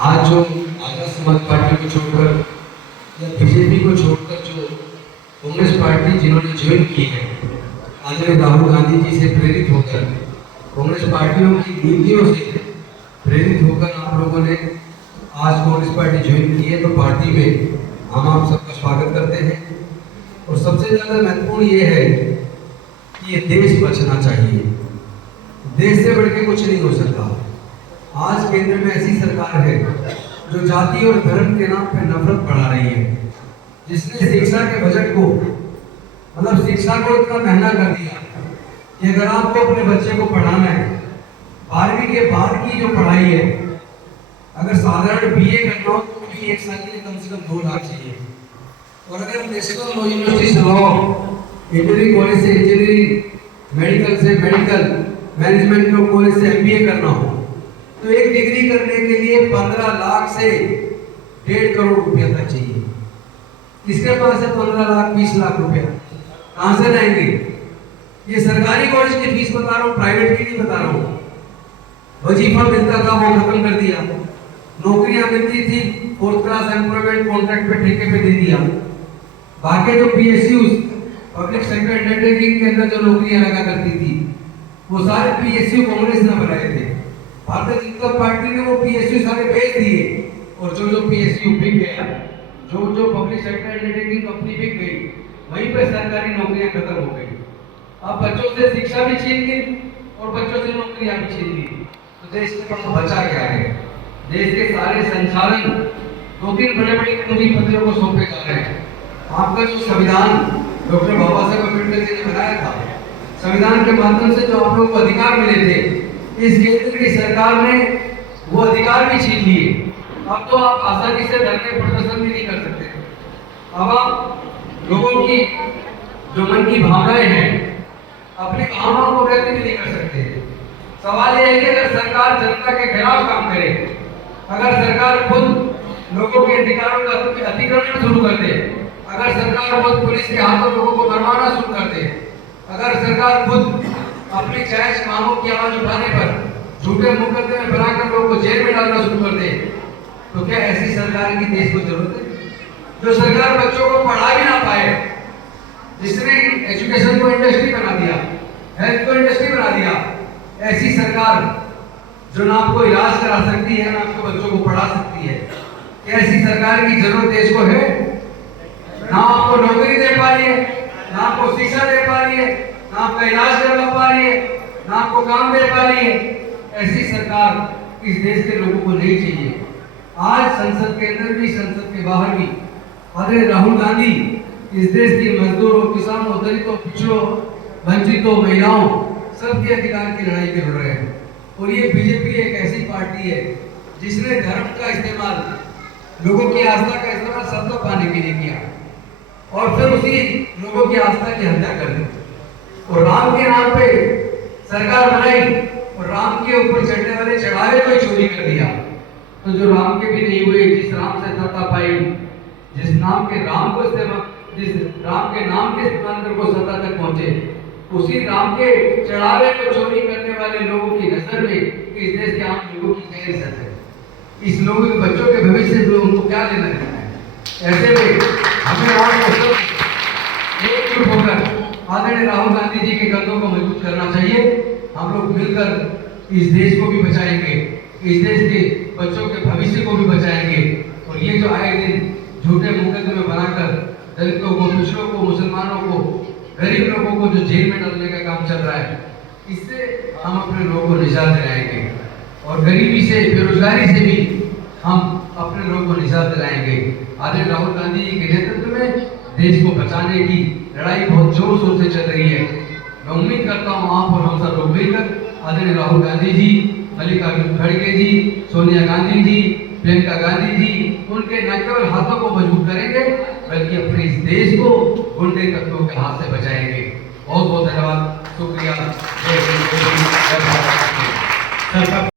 आज जो आजाद समाज पार्टी को छोड़कर या बीजेपी को छोड़कर जो कांग्रेस पार्टी जिन्होंने ज्वाइन की है, आदरणीय राहुल गांधी जी से प्रेरित होकर, कांग्रेस पार्टियों की नीतियों से प्रेरित होकर आप लोगों ने आज कांग्रेस पार्टी ज्वाइन की है, तो पार्टी में हम आप सबका स्वागत करते हैं। और सबसे ज़्यादा महत्वपूर्ण ये है कि ये देश बचना चाहिए, देश से बढ़ के कुछ नहीं हो सकता। आज केंद्र में ऐसी सरकार है जो जाति और धर्म के नाम पे नफरत बढ़ा रही है, जिसने शिक्षा के बजट को मतलब शिक्षा को इतना महंगा कर दिया कि अगर आपको अपने बच्चे को पढ़ाना है, 12वीं के बाद की जो पढ़ाई है, अगर साधारण बीए करना हो तो भी 1 साल के लिए कम से कम 2 लाख चाहिए। और अगर नेशनल लॉ यूनिवर्सिटी से लॉ, इंजीनियरिंग कॉलेज से इंजीनियरिंग, मेडिकल से मेडिकल, मैनेजमेंट कॉलेज से एमबीए करना हो तो एक डिग्री करने के लिए 15 लाख से 1.5 करोड़ रुपया तक चाहिए। किसके पास है 15 लाख 20 लाख रुपया? कहां से लाएंगे? ये सरकारी कॉलेज की फीस बता रहा हूँ, प्राइवेट की नहीं बता रहा हूँ। वजीफा मिलता था वो खत्म कर दिया, नौकरियां मिलती थी 4th क्लास एम्प्लॉयमेंट कॉन्ट्रैक्ट पे ठेके पे दे दिया। बाकी जो पीएसयू पब्लिक सेक्टर अंडरटेकिंग के अंदर जो नौकरियां लगा करती थी वो सारे पीएसयू कांग्रेस ने बनाए थे। भारतीय जनता पार्टी ने वो पीएसयू सारे बेच दिए और जो पीएसयू बिक गया, जो पब्लिक सेक्टर अंडरटेकिंग कंपनी बिक गई, वहीं पे सरकारी नौकरियां खत्म हो गई। अब बच्चों से शिक्षा भी छीन ली और बच्चों से नौकरियां भी छीन ली, तो देश के पास बचा क्या है? देश के सारे संचालन 2-3 बड़े-बड़े पूंजीपतियों को सौंपे जा रहे हैं। आपका जो संविधान डॉक्टर बाबा साहेब अम्बेडकर जी ने बनाया था, संविधान के माध्यम से जो आप लोगों को अधिकार मिले थे, इस केंद्र की सरकार ने वो अधिकार भी छीन लिए। अब तो आप आसानी से धरने प्रदर्शन भी नहीं कर सकते। अब आप लोगों की जो मन की भावनाएं हैं, अपनी भावनाओं को व्यक्त भी नहीं कर सकते। सवाल यह है कि अगर सरकार जनता के खिलाफ काम करे, अगर सरकार खुद लोगों के अधिकारों का अतिक्रमण शुरू कर दे, अगर सरकार खुद पुलिस के हाथों लोगों को मरवाना शुरू कर दे, अगर सरकार खुद अपनी जायज मांगों की आवाज उठाने पर झूठे मुकदमे बनाकर लोगों को जेल में डालना शुरू कर दे, तो क्या ऐसी सरकार की देश को जरूरत है? जो सरकार बच्चों को पढ़ा भी ना पाए, जिसने एजुकेशन को इंडस्ट्री बना दिया, हेल्थ को इंडस्ट्री बना दिया, ऐसी सरकार जो ना आपको इलाज करा सकती है, ना आपको बच्चों को पढ़ा सकती है, क्या ऐसी सरकार की जरूरत देश को है? ना आपको नौकरी दे पा रही है, ना आपको शिक्षा दे पा रही है, ना आपका इलाज करवा पा रही है, ना आपको काम दे पा रही है, ऐसी सरकार इस देश के लोगों को नहीं चाहिए। आज संसद के अंदर भी, संसद के बाहर भी आदरणीय राहुल गांधी इस देश के मजदूरों, किसानों, दलितों, पिछड़ों, वंचितों, महिलाओं सबके अधिकार की लड़ाई लड़ रहे हैं। और ये बीजेपी एक ऐसी पार्टी है जिसने धर्म का इस्तेमाल, लोगों की आस्था का इस्तेमाल सत्ता पाने के लिए किया और फिर उसी लोगों की आस्था की हत्या कर दी। और राम के नाम पे सरकार बनाई और राम के ऊपर चढ़ने वाले चढ़ावे को चोरी कर दिया। तो जो राम के भी नहीं हुए, जिस राम से सत्ता पाई, जिस नाम के राम को इस्तेमाल, जिस राम के नाम के इस्तेमाल कर वो सत्ता तक पहुंचे, उसी राम के चढ़ावे को चोरी करने वाले लोगों की नजर में इस देश के आम लोगों की क्या इज्जत है? इस लोगों के बच्चों के भविष्य से उनको क्या लेना देना है? ऐसे में हमें आज एकजुट होकर आदरणीय राहुल गांधी जी के कदमों को मजबूत करना चाहिए। हम लोग मिलकर इस देश को भी बचाएंगे, इस देश के बच्चों के भविष्य को भी बचाएंगे। और ये जो आए दिन झूठे मुकदमे बनाकर दलितों को, पिछड़ों को, मुसलमानों को, गरीब लोगों को जो जेल में डालने का काम चल रहा है, इससे हम अपने लोगों को निजात दिलाएंगे। और गरीबी से, बेरोजगारी से भी हम अपने लोगों को निजात दिलाएंगे। आदरणीय राहुल गांधी जी के नेतृत्व में देश को बचाने की लड़ाई बहुत जोर शोर से चल रही है। मैं उम्मीद करता हूँ आप और हम सब लोग मिलकर आदरणीय राहुल गांधी जी, मल्लिकार्जुन खड़गे जी, सोनिया गांधी जी, प्रियंका गांधी जी, उनके न केवल हाथों को मजबूत करेंगे बल्कि अपने इस देश को गुंडे तत्वों के हाथ से बचाएंगे। बहुत बहुत धन्यवाद, शुक्रिया। जय हिंद, जय भारत।